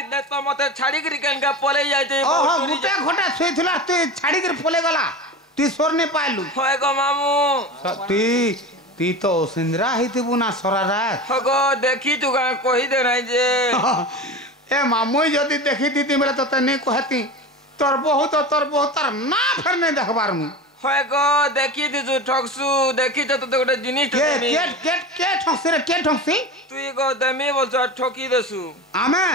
तो मते छाड़ी कर केन का पले जाय जे ओहो गुटे घोटा सोइथला तू छाड़ी कर पले गला तू सोर ने पाइलु होय गो मामू ती तो सिंदरा हितबु ना सरारा हगो देखी तू का कहि दे नै जे ए मामू जदी देखी दीदी मेरे तो नहीं कहती तोर बहुत तर ना फिर नहीं देखबार मु होय गो देखी दिजु ठगसु देखी तो गोटे जिनिस के ठगसी रे के ठगसी तू गो दमी बोलछ ठकी देसु आमे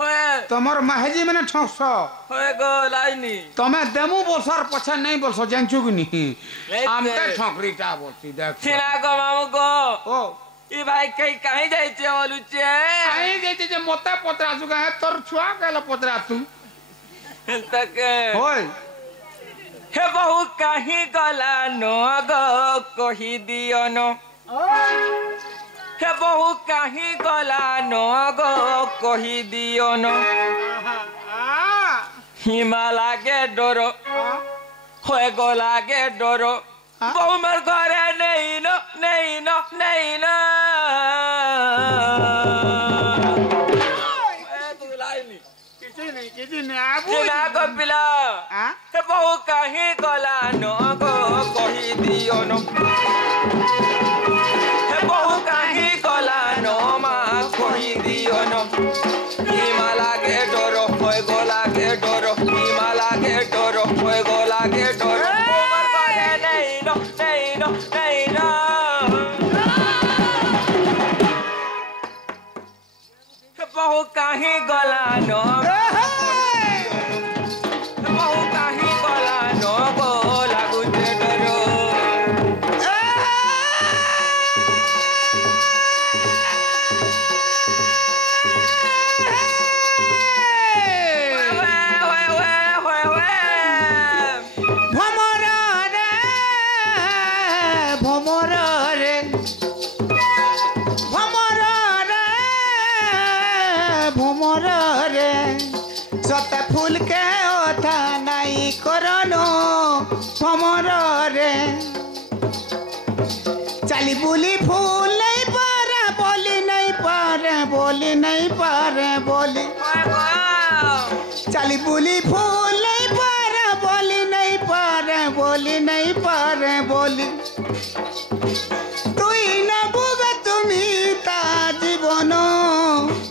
होय तमर माहेजी मने ठगस होय गो लाइनी तमे देमु बोलसर पछा नहीं बोलसो जानछु कि नहीं आमके ठकरीटा बोलती देख छिना गो मामू गो ओ ई भाई कहीं कहीं जाय छे बोलुचे कहीं जाय छे मोते पतरा जुगा है तोर छुआ गेल पतरा तू तक होय हे बहु कहीं गला नो गो कहि दियो नो हे बहु कहीं गला नो गो कहि दियो नो हिमाला के डरो होय गो लागे डरो बहु मर घरे नहीं नो पिला बहु कहीं गला नो गो कहि दियो नो बहु कहीं गला नो मा कहि दियो नो हिमाला के डरो होय गोला के डरो हिमाला के डरो होय गोला के डरो नहीं नो बहु कहीं गला नो फूल के ओथा नहीं करनो भमर रे चाली बुली फूल नहीं पारे बोली चाली बुली फूल नहीं पारे बोली तुई न बुग तुम्ही ता जीवन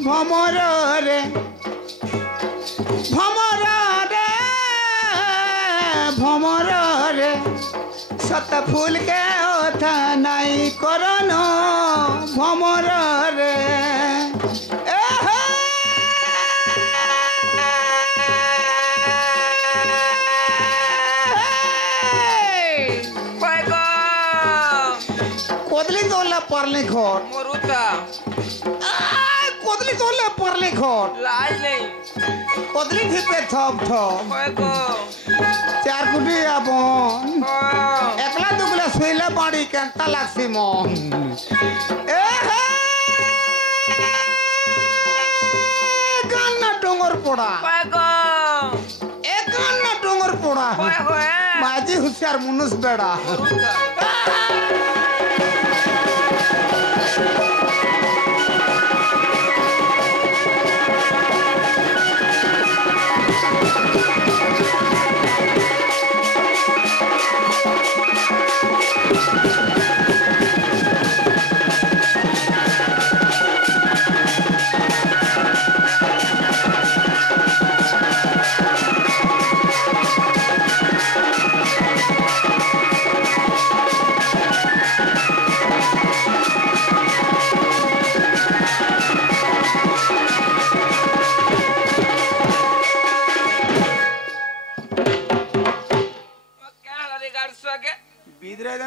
भमर रे भमर रे सत फूल के ओथा नहीं करनो भमर रे कोदली तोले परले घर मोरुता कोदली तोले परले घर लाई नहीं कोदली थिपे थप होय गो चार कुटी आपन एकला दुगला सोइला बाड़ी केंता लागसी मन ए हे कान्ना डोंगर पोड़ा होय गो ए कान्ना डोंगर पोड़ा होय माजी होशियार मुनुस बेड़ा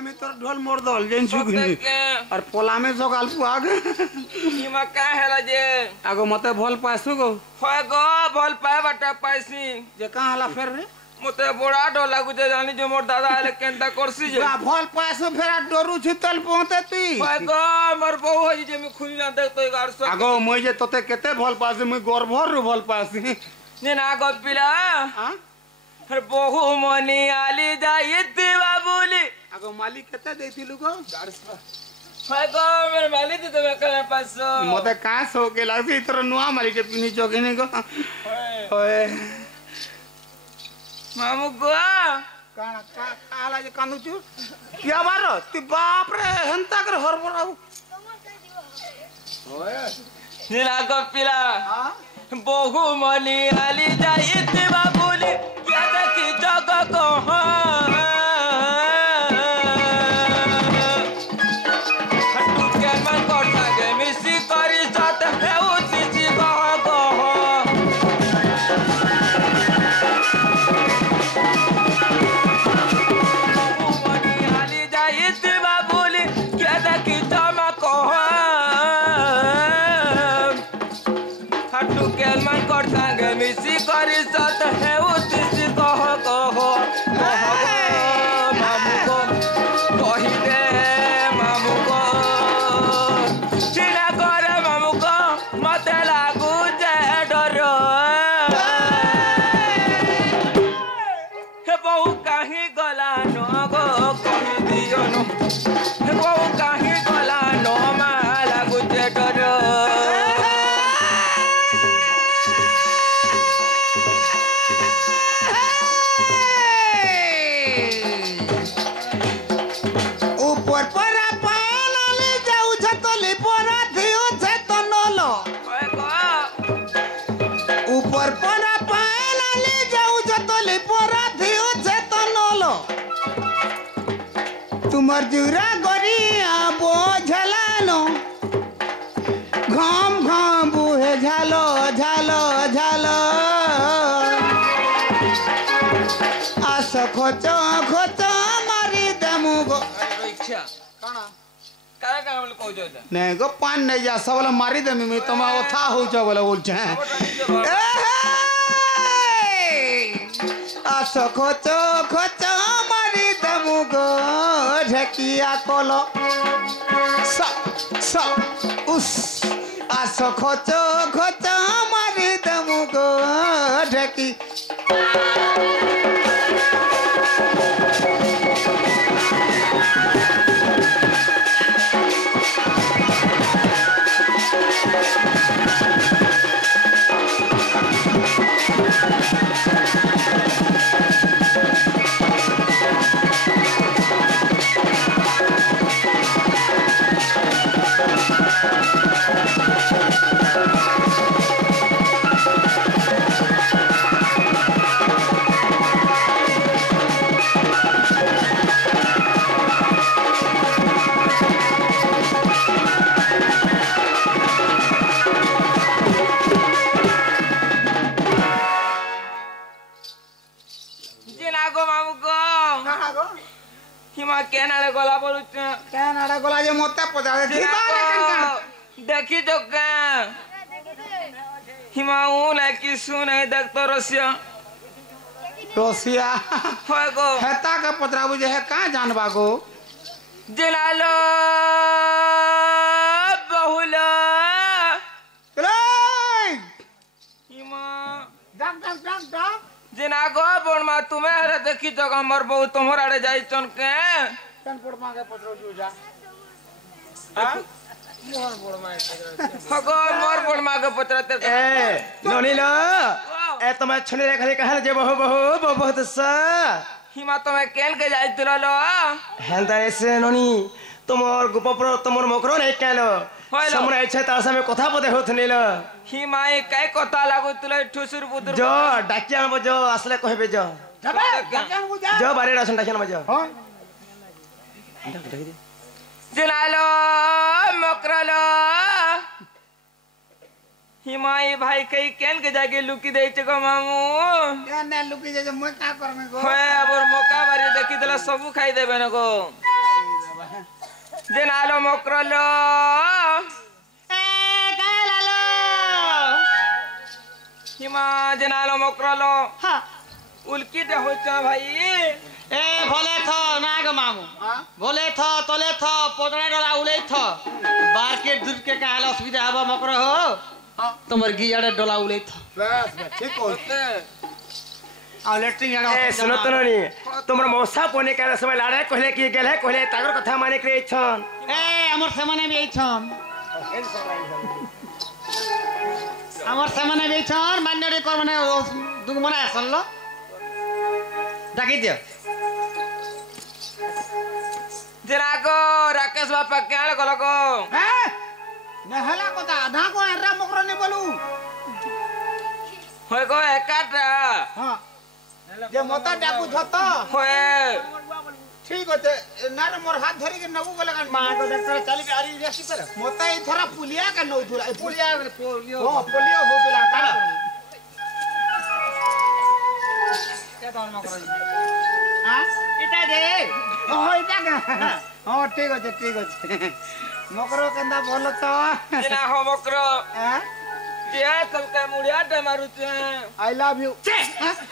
में तोर ढोल मोड़ दल जेन सुगनी और पोला में सकाल पुआग इमा का हैला जे आगो मते भल पासु गो होय गो भल पाए बटा पाइसी जे का हला फेर रे मते बड़ा डर लागु जे जानी जे मोर दादा आले केनता करसी जे बा भल पासु फेरा डरू छितल पहुंते ती होय गो मोर बहु होई जे मी खुनी ना देख तो 1100 आगो मई जे तते केते भल पासु मई गर्भर रु भल पासी ने ना गो पिला हां हर बहु मनी आली जाईती बाबूली आगो मालिक केते देथिलु गो होय गो मेरे माली दे तमे कने पास मते का सो के लागसी तोर नुआ मारी के पिनी चोकिनी को ओए मामू गो काना काला जे कांदु छु क्या मारो तू बाप रे हंता कर हरबराऊ ओए नीला को पिला हां बहु मनी आली जाइत बाबूली क्या देखी जग को हट्टू के मन कोठा के मिसी करी साथ है उसी को बहु मनी आली जाइत बाबूली क्या देखी चमक हट्टू के मन कोठा के मिसी करी साथ है उसी को मामू को कही दे मामू को चिना करे मामू को मते लागू जे डर हे बहु कहीं गला नो गो कही दियो नो हे बहु कहीं गला नो मा लागू जे डर ऊपर पर पाना ले जाऊ छतली परा थियो छे तो नलो होय गो ऊपर पर पाना ले जाऊ छतली परा थियो छे तो नलो तुमर जुरा गरिया बोझलानो घाम घाम बुहे झालो झालो झालो आस खोचो खोचो मारी देमु गो इच्छा काना काय काय बोल कहू जा नहीं गो पान नहीं जा सब मारी देमी मी तमा ओथा हो छ बोले बोल छ आस खोचो खोचो मारी देमु गो ढकिया कोलो सा सा उस आस खोचो खोचो मारी देमु गो ढकी गो मामू गो हिमा केनाले गला बोलु क्या नाड़ा गोला जे मोते पजावे थीबा लेकिन देखी तो का हिमा ऊ लाकी सुने देख तो रसिया रोसिया होय गो हेता का पतराबू जे है का जानबा गो जलालो बहुला रे हिमा डक डक डक डक जिना गो बोलमा तुम्हें हरे देखी तो हमर बहु तुमर आड़े जाई चन के चन पोड़ मांगे पतरो जा हगो मोर बोलमा के पत्रते ए नोनीलो ए तुम्हें छने रे खाली कहल जे बहु बहु बहुत सा हिमा तुम्हें केन के जाई तुलालो हेंदा एसे नोनी तुमर गुपपर तुमर मकरो नहीं केलो समरे इच्छा तार सामे कथा पदे होत नेलो हिमा ए काय कथा लागो तुला ठुसुर बुदुर जो डाकिया म जो असले कहबे जो जो बारे रासन डाकिया म जो हां जलालो मकरलो हिमाई भाई कई केन के जाके लुकी दे चको मामू या ने लुकी जे मैं का करमे गो होय अबर मौका बारी देखि देला सब खाई देबे न गो जनालो मकरलो ए गालालो हिमा जनालो मकरलो हां उल्की दे होचा भाई ए भले थ नाग मामू भले थ तले थ पोतरा डला उले थ मार्केट दूर के काल असुविधा हबा मकर हो तमर गियाडे डला उले थ बस ठीक हो आ लेटरिंग आगा ए सुनो तो नोनी तुमर मौसा पोने का समय लाड़े कहले कि गेले कहले तागर कथा माने करे छन ए আমার সেমানে বি এইছন আমার সেমানে বি এইছন মান্যরে কর মানে দুগ মনে আসল লো ডাকি দিও जराको राकेश बापा क्या गलो को হ্যাঁ নেহালা কথা আধা কো এরা মকরনি বলু होय को एकाटा হ্যাঁ যে মতা ডাকু ধত होय ঠিক আছে না রে মোর হাত ধরি কে নবু বলে কান মা কো ডাক্তার চালি আরি রেসি করে মতা এই থরা পুলিয়া কে নউ ধুরা পুলিয়া পোলিও ও পুলিয়া হোতলা কান কে ধর্ম করে হ্যাঁ এটা দে ও এটা কে ও ঠিক আছে মকর কেন্দা বল তো जिना हो मकरो হ্যাঁ क्या सबका मुड़िया टे मारुते আই লাভ ইউ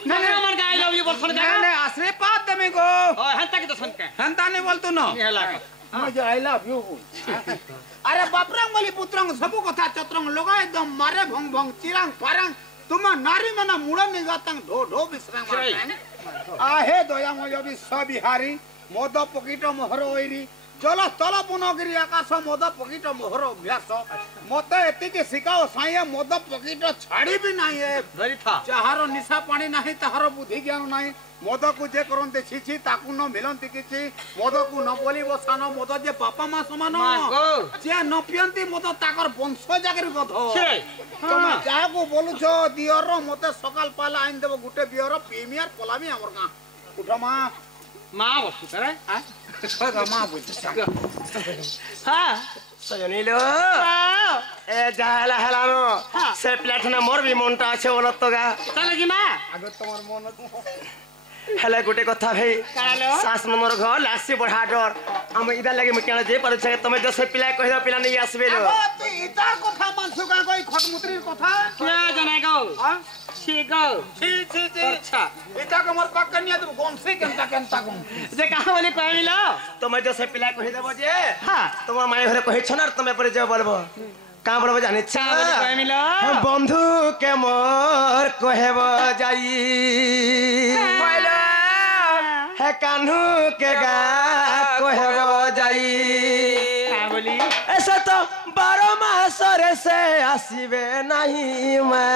না না আমার গায় লাভ ইউ বলছন না কা না আশীর্বাদ দেমি গো ও হেনতা কি তো শুন কে হেনতা নি বলতো না হেলা मुझे आई लव यू अरे बापरंग वाली पुत्रंग सब कथा चत्रंग लगा एकदम मारे भंग भंग चिरंग फारंग तुम नारी मना मुड़ा निगातंग ढो ढो विश्राम आहे दया मय भी सबिहारी मोद पकिट मोहर ओइरी चलो तल पुनगिरी आकाश मोद पकिट मोहर अभ्यास मते एतिके सिकाओ साया मोद पकिट छाड़ी भी नाही है धरी था ଯାହାର ନିଶା ପାଣି ନାହିଁ ତାହାର ବୁଦ୍ଧି ଜ୍ଞାନ ନାହିଁ ମଦକୁ ଯେ କରନ୍ତି ଛିଛି ତାକୁ ନ ମିଳନ୍ତି କିଛି ମଦକୁ ନ ବୋଲିବ ସାନ ମଦ ଯେ ବାପା ମା ସମାନ ମାଗୋ। ଯେ ନ ପିଅନ୍ତି ମଦ ତାଙ୍କର ବଂଶ ଜାଗରେ ଗଧ ଛେ। ତମେ ଯାହାକୁ ବୋଲୁଛ ଦିଅର ମତେ ସକାଳ ପାଲା ଆଇନ ଦେବ ଗୋଟେ ବିଅର ପିଇମି ଆର ପଲାମି ଆମର ଗାଁ ଉଠ ମା মা বস্তু করে ମା ବୁଝି হ্যাঁ সজনিলো এ যাহলা হেলানো সে প্ল্যাটনা মোর বি মনটা আছে বলত গা তাহলে কি মা ଆଗ ତମର ମନ হেলে গোটে কথা ভাই কালো শাস নম্বর ঘর লাসি বড়া ডর আমি ইদা লাগি মু কেন যে পারছে তুমি যে সে পিলা কইদা পিলা নেই আসবে লো তুই ইতার কথা মানছু কা কই খটমুত্রির কথা কে জানে গো হ্যাঁ সে গো ছি ছি ছি আচ্ছা এটা কমর পাক্কা নিয়ে দেব গমসি কেনটা কেনটা গম যে কাহ বলি কইমিল তুমি যে সে পিলা কই দেব যে হ্যাঁ তোমার মায়ের ঘরে কইছ না আর তুমি পরে যে বলবো কা বলবো জানিছ চা বলি কইমিল বন্ধু কে মোর কহেব যাই होइलो হে কানু কে গা কহেব যাই কা বলি ऐसा तो 12 মাসরে সে আসিবে নাহি মা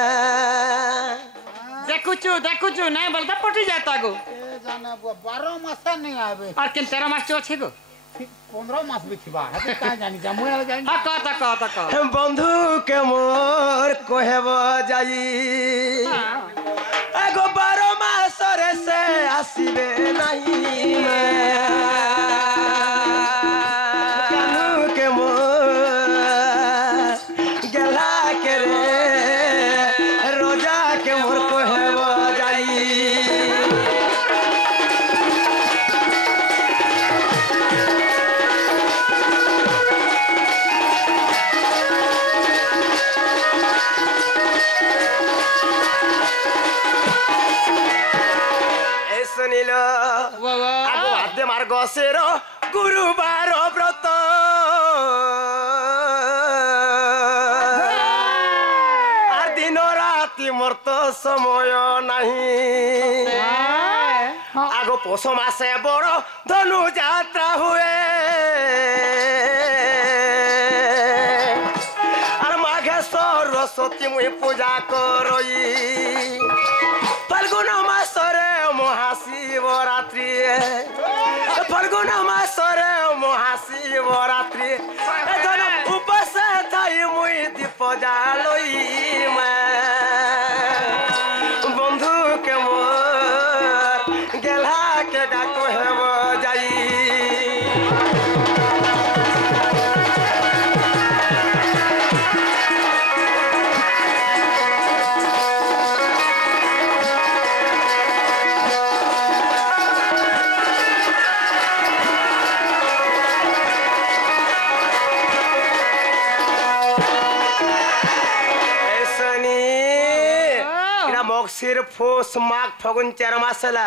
দেখুচু নাই বলতা পটি যাতা গো এ জানা 12 মাস नहीं आवे আর কেন 13 মাস আছে গো 15 মাস भी थिबा हते का जानी जा मुय जानी হ্যাঁ কথা বন্ধু কে মোর কহেব যাই এগো 12 মাসরে সে আসিবে নাহি মা কানু কে মোর গেলা কে রে রোজা কে মোর কহেব যাই শুনিল আগো আদে মার্গশের গুরুবার ব্রত আর দিন রাতি মোর তো সময় নাহি আগো পৌষ মাসে বড় ধনু যাত্রা হুয়ে আর মাঘে সরস্বতী মুই পূজা করই ফাল্গুন মাসরে মহাশিবরাত্রি ফাল্গুন মাসরে মহাশিবরাত্রি এজন উপসে থাই মুই দীপ জালই বন্ধু কে মোর গেলা কে ডাক হেব যাই মগশির ফুস মাঘ ফাগুন 4 মাস হেলা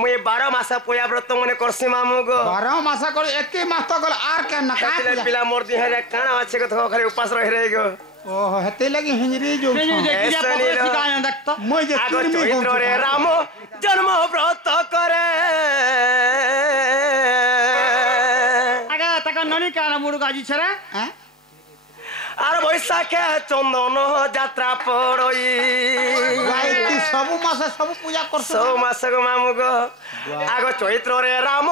মুই 12 মাস পয়া ব্রত মনে করছি মামু গো 12 মাস করে একে মাস তো গল আর কেন না का কাতিলে পিলা মোর দিহে কানা আছে গো খালি উপাস রহি রে গো ओहो हेते लगी हिंजरी जो দেখিয়া পকড়ে শিখায় দেখতো মই যে আগো চুরমি চৈত্র রে রাম জন্ম ব্রত করে আগা তাকা ননি কানা মুড় বাজি ছাড়া হ্যাঁ আর বৈশাখে চন্দন যাত্রা পড়ই ভাই তুই সবু মাসে সবু পূজা করছ সৌ মাস গো মামু গো আগ চৈত্রে রাম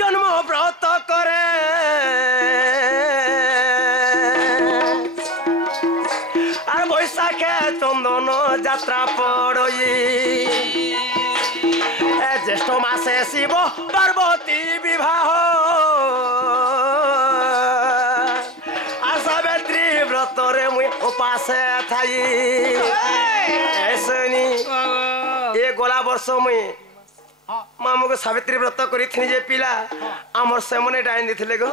জন্ম ব্রত করে আর বৈশাখে চন্দন যাত্রা পড়ই জ্যেষ্ঠ মাসে শিব পার্বতী বিবাহ আশাবেত্রী ব্রতরে মুই উপাসে থাই শুনি এ গলা বর্ষ মুই মামুকে সাবিত্রী ব্রত করিথিনি যে পিলা আমার সেমনে ডাইন দিଥିଲେ গো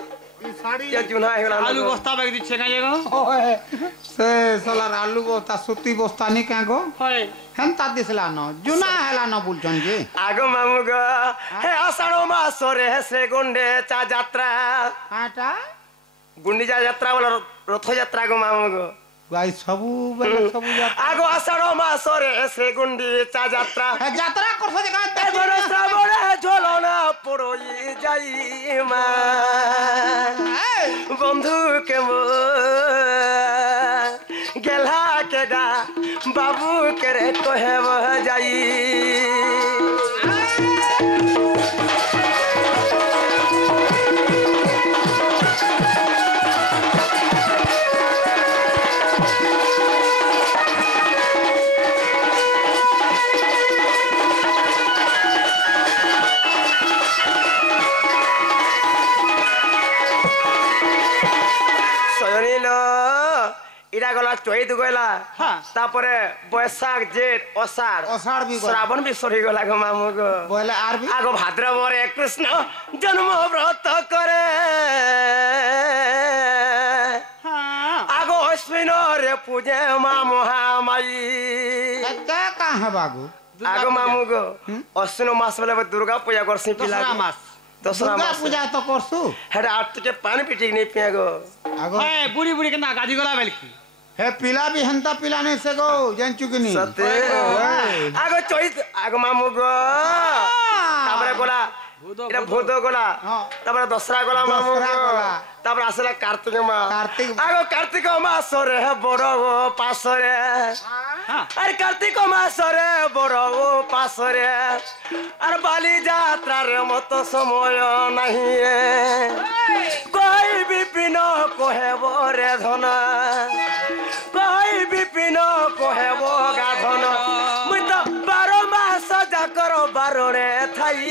শাড়ি কে জুনা হেলা আলু বস্তা ব্যাগ দিচ্ছে কাজে গো সে সলার আলু বস্তা সুতি বস্তা নি কা গো হয় হেনতা দিছলা ন জুনা হেলা ন বলছন যে আগ মামু গো হে আষাঢ় মাসরে সে গুন্ডে চা যাত্রা কাটা গুন্ডিচা যাত্রা বলে রথযাত্রা গো মামু গো ভাই সবু বেলে সবু যাত্রা আগ আষাঢ় মাসরে সে গুন্ডিচা যাত্রা হে যাত্রা করছ যে কাতে এবার শ্রাবণে ঝোলনা পড়ই যাই মা বন্ধু কে গেলা কে গা বাবু কে রে কহেব যাই ইরা গলা চৈত গলা তারপরে বৈশাখ জেঠ অষাঢ় অষাঢ় বি গলা। শ্রাবণ বি সরি গলা গো মামু গো বলে আর বি আগ ভাদ্রবরে কৃষ্ণ জন্ম ব্রত করে আগ অশ্বিন রে পূজে মা মহামাই কে কা হে বাগু আগ মামু গো অশ্বিন মাস বলে দুর্গা পূজা করছি পিলা দশরা মাস দশরা দুর্গা মাস পূজা তো করছু হেডা আট থেকে পানি পিটিক নেই পিয়া গো আগো হয় বুড়ি বুড়ি কেনা গাজি গলা বেলকি হে পিলা বি হেনতা পিলা নে সে গো জানছু কি নি সতে আগ চৈত আগ মামু গো তারপরে গোলা এটা ভূত গোলা তারপরে দশরা গোলা মামু দশরা গো গোলা। তারপরে আসলে কার্তিক মা কার্তিক। আগ কার্তিক মাসরে বড় গো পাশরে আর কার্তিক মাসরে বড় গো পাশরে আর বালি যাত্রার মতো সময় নাহি কই বিপিন কহেব রে ধন কই বিপিন কহেব গাধন মুই তো 12 মাস যাকর বারণে থাই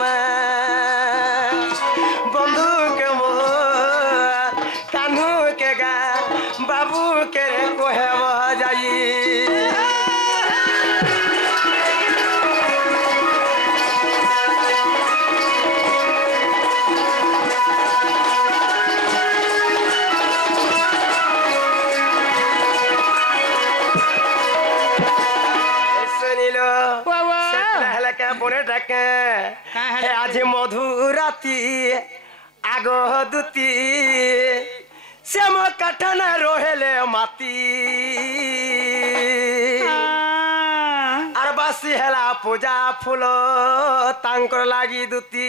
মা বন্ধু কে মো কানু কে গা বাবু কে কহেব যাই আজি মধুরাতি আগ দুতি শ্যাম কাঠনা রহেলে মাতি আর বাসি হেলা পূজা ফুল তাঙ্কর লাগি দুতি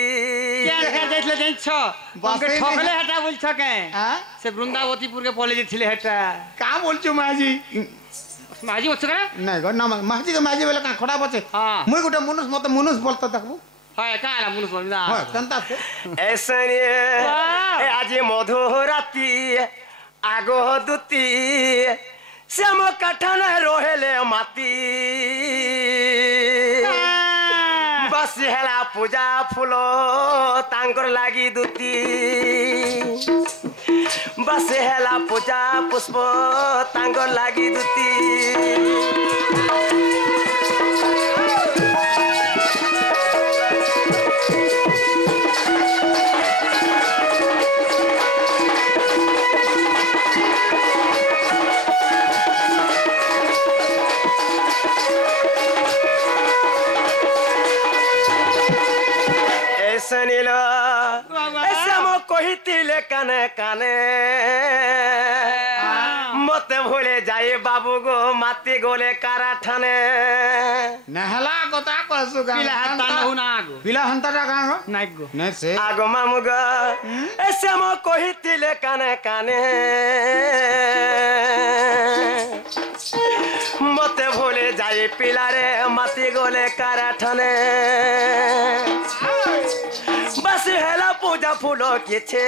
যাইছিলে জানছ তোমাকে বাসে ঠকলে নেই। হেটা বলছ কে হ্যাঁ সে বৃন্দাবতীপুরকে বলে দিছিলে হেটা কা বলছু মাজি মাঝি হচ্ছে কেন নাই গো না মাজি কে মাজি বেলা কা খড়া বছে হ্যাঁ। মুই গোটা মনুষ মতে মনুষ বলতো দেখবো হয় কালা মুনুষ বলবি না হয় কেনতা আছে এসনি আজি মধুরাতি আগ দুতি শ্যাম কাঠনা রহেলে মাতি বাসি হেলা পূজা ফুল তাঙ্কর লাগি দুতি বাসি হেলা পূজা পুষ্প তাঙ্কর লাগি দুতি শ্যাম কহিলে কানে কানে মতে ভুলে যাই বাবু গো মাতি গলে কারা ঠানে নেহলা কথা কইছো গা পিলা হাতা নহু না আগো পিলা হন্তাটা গা গো নাই গো নেছে আগো মামু গো এসে মো কহিলে কানে কানে মতে ভুলে যাই পিলারে মাতি গলে কারা ঠানে बस हेला पूजा फूलो किछे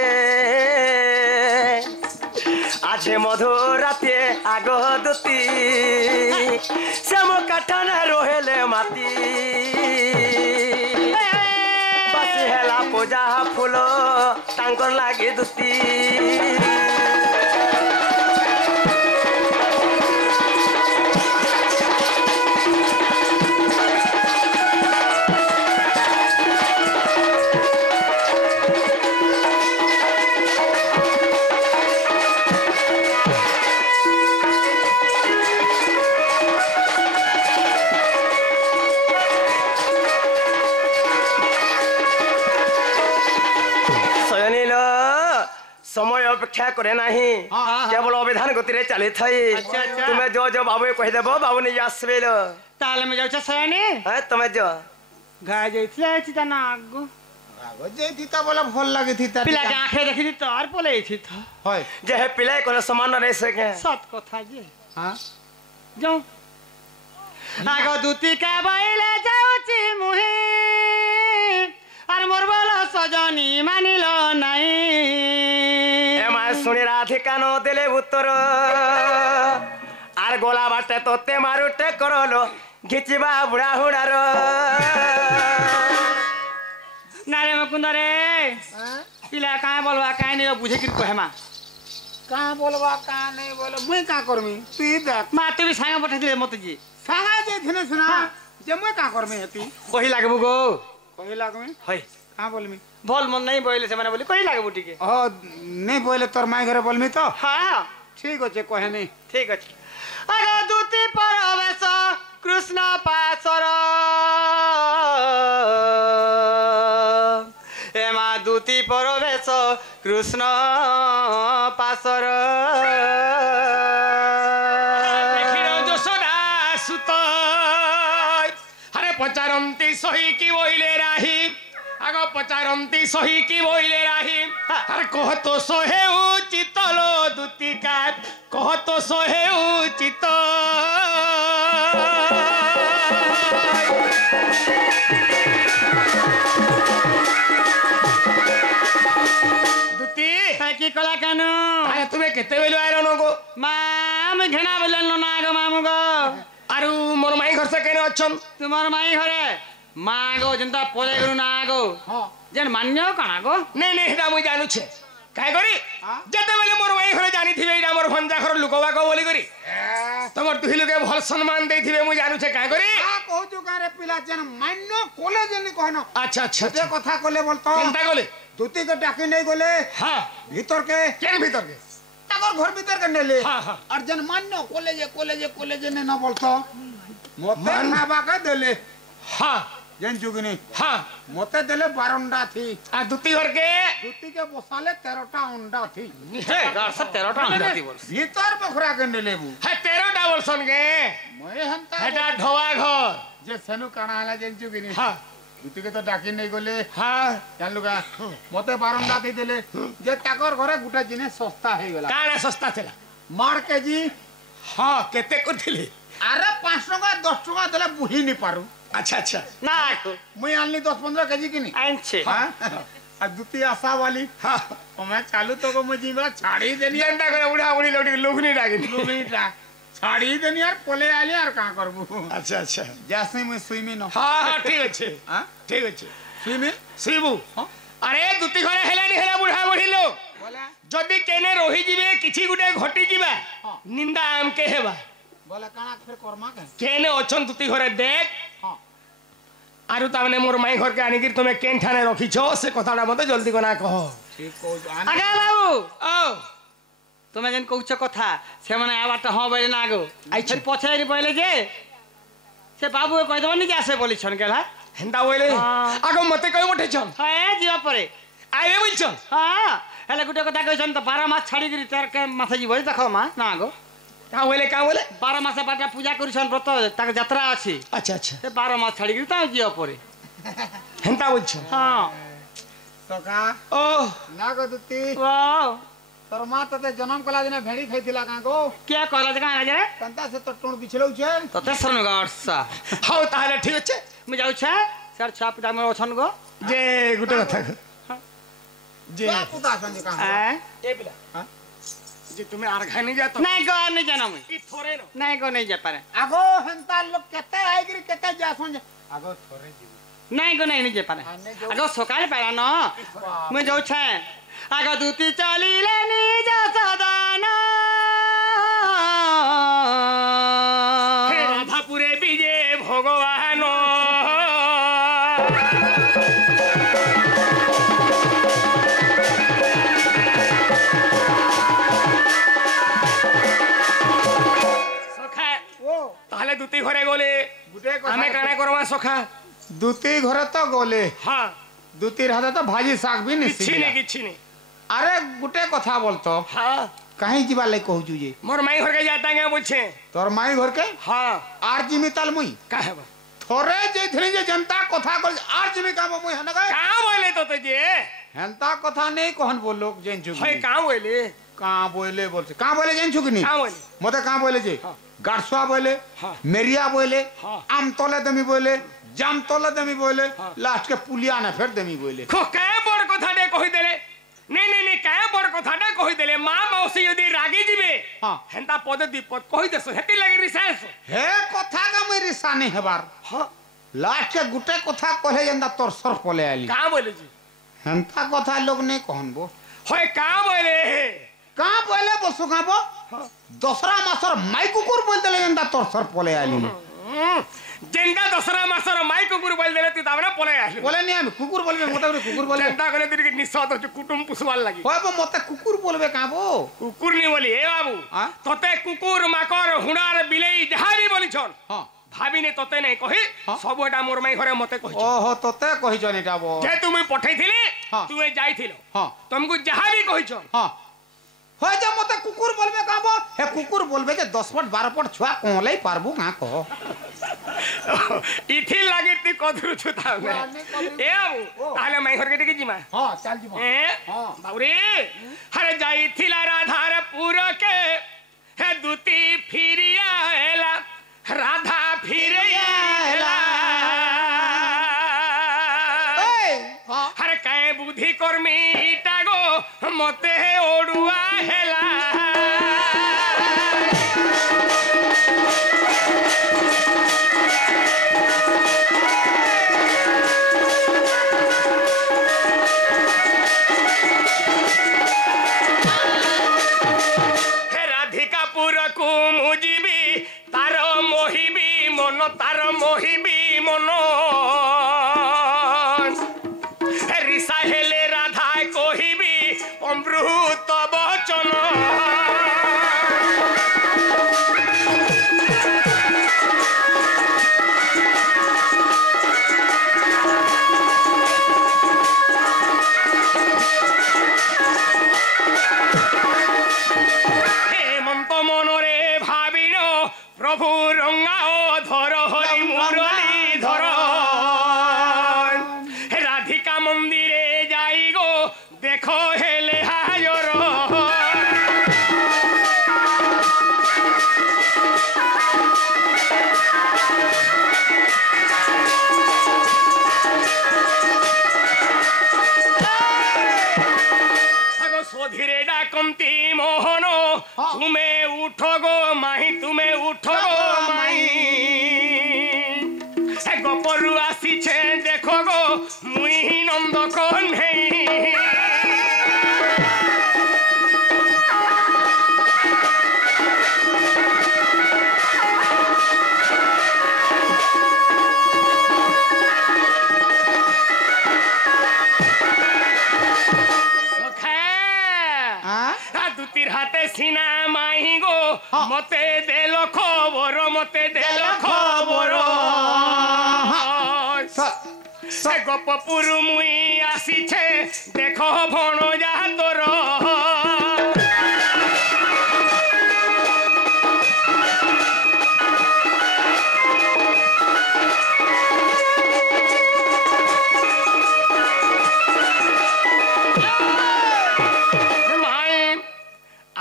आज मधुराते आगो दुती श्याम काठाना रोहेले माती बस हेला पूजा फूलो तांकर लागे दुती समय अपेक्षा करे नहीं केवल अभिधान गति रे चली थई तुम्हें जो जो बाबू कह देबो बाबू नहीं आसबे लो ताले में जाउछ सयानी है तुम्हें जो गा जाइतले चिता ना आगो आगो जेतिता बोला भल लागे थिता पिला के आंखे देखि तो और बोले थी था होय जे है पिले को समान रह सके सत कथा जे हां जाऊ आगो दूती का बाइले जाउची मुही আর মোর বল সজনী মানিল নাই এ মা শুনি রাধিকা নো দিলে উত্তর আর গোলা বাটে তোতে মারুটে করলো ঘিচিবা বুড়া হুড়ার নারে মুকুন্দ রে পিলা কায় বলবা কায় নিও বুঝে কি কহেমা का बोलबा का नहीं बोले मैं का करमी तू देख মা তুই সাঙ্গ পঠাই দিলে মতে জি सागा जे थिने सुना जे मैं का करमी हेती কহি লাগবু গো कहि लागमी হই का बोलमी বল মন নাই বইলে সে মানে বলি কহি লাগবু টিকে ओ नहीं बोले तोर माई घरे बोलमी तो হ্যাঁ ठीक होचे कहे नहीं ঠিক আছে আরে দুতি পরবেশ কৃষ্ণ পাশর এ মা দুতি পরবেশ কৃষ্ণ পাশর যশোদা সুত আরে পচারন্তি সহি কি বইলে রাহি আগ পচারন্তি সহি কি বইলে রাহি আর কহ তো সহে উচিত লো দুতিকা কহ তো সহে উচিত দুতি কি কলা কেন আরে তুমি কেতেবেলু আইরন গো মা আমি ঘেনা বললেন না গো মামু গো আরু মোর মাই ঘর সে কেন অছন তোমার মাই ঘরে মা গো যেনটা পলে গরু না গো हां যেন মান্য কানা গো নেই নেই এটা মুই জানুছে কাই করি যেতেবেলে মোর মাই ঘরে জানিথিবে এটা মোর ভঞ্জা ঘর লুকবাক বলি করি তোমার দুই লোকে ভাল সম্মান দেইথিবে মুই জানুছে কাই করি आ कहजो का रे पिला जन मान्य कोले जनी कहनो আচ্ছা আচ্ছা जे कथा कोले बोलतो কেনটা গলে दूती के डाकी नहीं गोले হ্যাঁ भीतर के কেন ভিতর কে ताकर घर भीतर के नेले हाँ, हाँ। और जन मान्य कोले जे ने न बोलतो मोते खाबा के देले হ্যাঁ जन जुगनी হ্যাঁ मोते देले 12 अंडा थी আর দুতি ঘর কে दूती के बसाले 13टा अंडा थी सब 13টা अंडা বল भीतर बखरा के नेले बु হ্যাঁ 13টা বলছন কে मैं हंता এটা ঢোয়া ঘর जे सेनु काना हला जन जुगनी হ্যাঁ दूती के तो डाकी नहीं गोले হ্যাঁ जानलु का मोते 12 अंडा थी देले जे ताकर घरे गुटा जिने सस्ता हे गेला কাଣା সস্তা ছিল मार केजी হ্যাঁ কেতে করছিলে अरे 5 टका 10 टका देले बुही नहीं पारू আচ্ছা আচ্ছা না গো मैं आनली 10-15 केजी की नहीं আনছে हाँ और दूती आशा वाली হ্যাঁ और मैं चालू तो को मुझे बा छाड़ी देनी যেনটা করে উড়া উড়ি লড়ি লুগনি ডাকিনি लुगीटा छाड़ी देनी यार पोले आली यार का करबू আচ্ছা আচ্ছা जैसे मैं स्विमिंग न হ্যাঁ হ্যাঁ ঠিক আছে हां ঠিক আছে स्विमिंग শিবু हाँ আরে দুতি ঘরে হেলানি হেলা বুড়া বুড়ি লোক बोला যদি কেনে রহি যিবে কিছু গুটে ঘটি যিবা हाँ নিন্দা আমকে হেবা बोला काना फिर कर्मा के কেনে অছন দুতি ঘরে দেখ हां আরু তামনে মোর মাই ঘরকে আনিকি তুমি কেন ঠানে রখিছ সে কথাটা মতে জলদি কোনা কহ ठीक को आन আগা বাবু ও তুমি যেন কৌছ কথা সে মানে আবারটা হ্যাঁ বলে না গো আইছে। ফের পছাই বলে যে সে বাবু কই দেবনি যে আসে বলিছন কেলা হেন্দা বইলে হ্যাঁ। আগো মতে কই উঠেছন হ্যাঁ ଯିବା ପରେ আইবে বলছো হ্যাঁ হেলে গুটে কথা কইছন তো 12 মাস ছাড়ি গরি তার কে মাথা জীব দেখো মা না গো কা বলে 12 মাসে বাটা পূজা করিছন ব্রত তাকে যাত্রা আছে আচ্ছা আচ্ছা সে 12 মাস ছাড়ি গরি তা জিও পরে হেনতা বলছো হ্যাঁ সকা ও না গো দুতি ওয়াও তোর মা তোতে জন্ম কলা দিনে ভেড়ি খাইছিলা কাঁ গো কে কইলা যে কানা যে কান্তা সে তো টুণ বিছলৌছে তোতে শরণ গড়সা হাও তাহলে ঠিক আছে মু যাউছে স্যার ছাপ দামে অছন গো যে গুটে কথা যে যা পুতা সঞ্জে কাঁ এ বিলা যে তুমি আর ঘানি যা তো নাই গো নাই জানা মুই ই থরে ন নাই গো নাই যা পারে আগো হেনতা লোক কেতে আইগরি কেতে যা সঞ্জে আগো থরে দিব নাই গো নাই নিজে পারে নাই যাও। আগো সকালে পারা ন মুই যাউছে আগো দুতি চলিলে নিজ সদন হে রাধাপুরে বিজে ভগবান সখা ও তাহলে দুটি ঘরে গলে গুটে কথা আমি কানা করবা সখা দুতি ঘরে তো গলে হ্যাঁ দুতির হাতে তো ভাজি শাক বি কিছি নি আরে গুটে কথা বলতো হ্যাঁ কাহি ଯିବା ଲାଗି କହୁଛୁ ଯେ মোর মাই ঘরকে যাতা গে বলছে তোর মাই ঘরকে হ্যাঁ আর জিমি তাল মুই কাহেবা থরে যেথিনি যে জনতা কথা কর আর জিমি কাম মুই হনে গায় কা বলে তো যে হেনতা কথা নেই কহন বল লোক জেনছু হয় কা বলে কা বইলে বলছে কা বইলে জেনছু কি নি কা বলে মতে কা বইলে যে গাড়সুয়া বইলে হ্যাঁ। মেরিয়া বইলে হ্যাঁ। আম তলে দেমি বইলে জাম তলে দেমি বইলে লাস্ট के पुलिया ने फेर देमी বইলে খো কা বড় কথাটা কই দেলে নেই নেই নেই কা বড় কথাটা কই দেলে মা মৌসি যদি রাগি দিবে হ্যাঁ। হেনতা পদে বিপদ কই দেছ হেটি লাগি রিসাস हे কথা का मैं रिसा नहीं हेबार হ্যাঁ लास्ट के गुटे কথা কহে জেন্দা তোর সর পলে আলি কা বলে জি হেনতা কথা লোক নেই কহনবো হয় কা বলে কা বইলে বসু কাবো দসরা মাসর মাই কুকুর বলতে জেন্দা তোর সর পলে আলি যেনটা দশরা মাসর মাই কুকুর বল দেলে তুই তারপরে পলে আসলি বলে নি আমি কুকুর বলবে মতে কুকুর বলবে যেনটা করে তুই নিঃসত হচ্ছে কুটুম পুষবার লাগি হইব মতে কুকুর বলবে কাবো কুকুর নি বলি এ বাবু হ্যাঁ? তোতে কুকুর মাকড় হুড়ার বিলেই যাহা বি বলিছন হ্যাঁ ভাবিনে তোতে নাই কহি সব এটা মোর মাই ঘরে মতে কহিছ ওহো তোতে কহিছন এটা বো যে তুমি পঠাইছিলি হ্যাঁ। তুই যাইছিল হ্যাঁ তোমাকে যাহা বি কহিছন হ্যাঁ হয় যে মতে কুকুর বলবে কাবো হে কুকুর বলবে যে 10 ফুট 12 ফুট ছুয়া কোলাই পারবো কা কহ ইথি লাগি তুই কদরুছু তাহলে এ বাবু তাহলে মাই ঘরকে ডেকে জিমা হ্যাঁ চাল দিব এ বাবুরে হরে যাইছিলা রাধার পুরকে হে দুতি ফিরিয়া এলা রাধা ফিরিয়া এলা এই হ্যাঁ হরে কায়ে বুদ্ধি কর্মী ইটা গো মতে ওড়ুয়া হেলা হে রাধিকা পুরকু মুজিবি তার মহিবি মন তার মহিবি মন হে রিসা হেলে রাধায় কহিবি অমৃত বচন হেমন্ত মনরে ভাবিন প্রভু রঙ্গাও ধর হরি মুরলী ধর রাধিকা মন্দিরে যাই গো দেখো হেলে হাজর ধীরে ডাকন্তি মোহন তুমি উঠো গো মাহি তুমি উঠো গো মাহি গপরু আসিছে দেখো গো মুই নন্দ কন্হেই দুতির হাতে সিনা মাহি গো মতে দেল খবর মতে দেল খবর से गोपपुर मुई आसीछे देखो भणजा तोर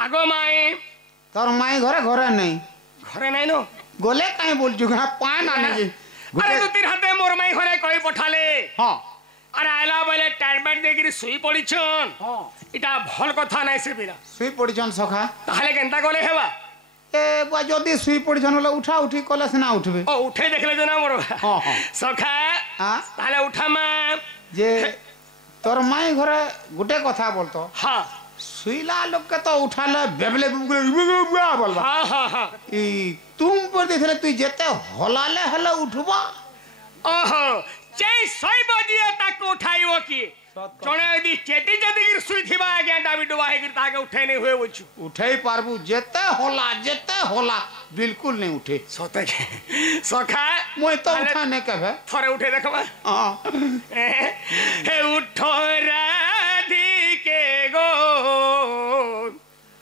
आगो माई तोर माई घरे घरे नहीं घरे नहीं नो गोले कहीं बोल चुका पान आने जी अरे तू तीर हाथे मोर माई घरे कई पठाले हाँ अरे आला बोले टैबलेट देगिरी सुई पड़ीछन हाँ इटा भल कथा नहीं से बिना सुई पड़ीछन सखा ताहले केनता गले हेबा ए बुआ जदी सुई पड़ीछन बोले उठा उठी कले से ना उठबे ओ उठे देखले जना मोर हाँ हाँ सखा हाँ ताहले उठा मा जे तोर माई घरे गुटे कथा बोलतो हां सुईला लोग के तो उठाले बेबले बुआ बोलबा हां हां हां ई तुम पर देखले तू जेते हलाले हला उठबा ओहो जय सई बजिए ताको उठाइबो की जणे यदि चेटी जदी गिर सुई थिबा आगे डाबी डुबा हे गिर ताके उठे नहीं हुए बचु उठे पारबू जेते होला बिल्कुल नहीं उठे सोते सखा मोय तो उठा नहीं कहबे थोरे उठे देखबा हां हे उठो राधिके गो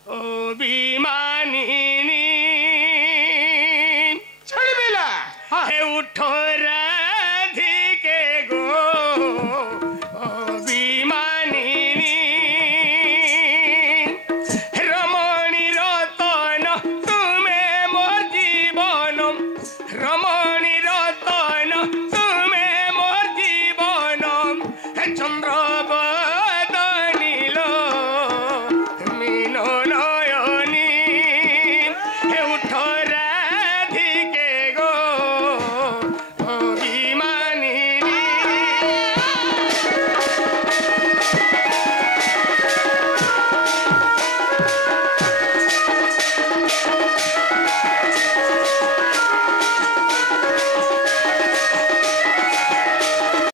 ओ बीमानिनी छड़बेला हे उठो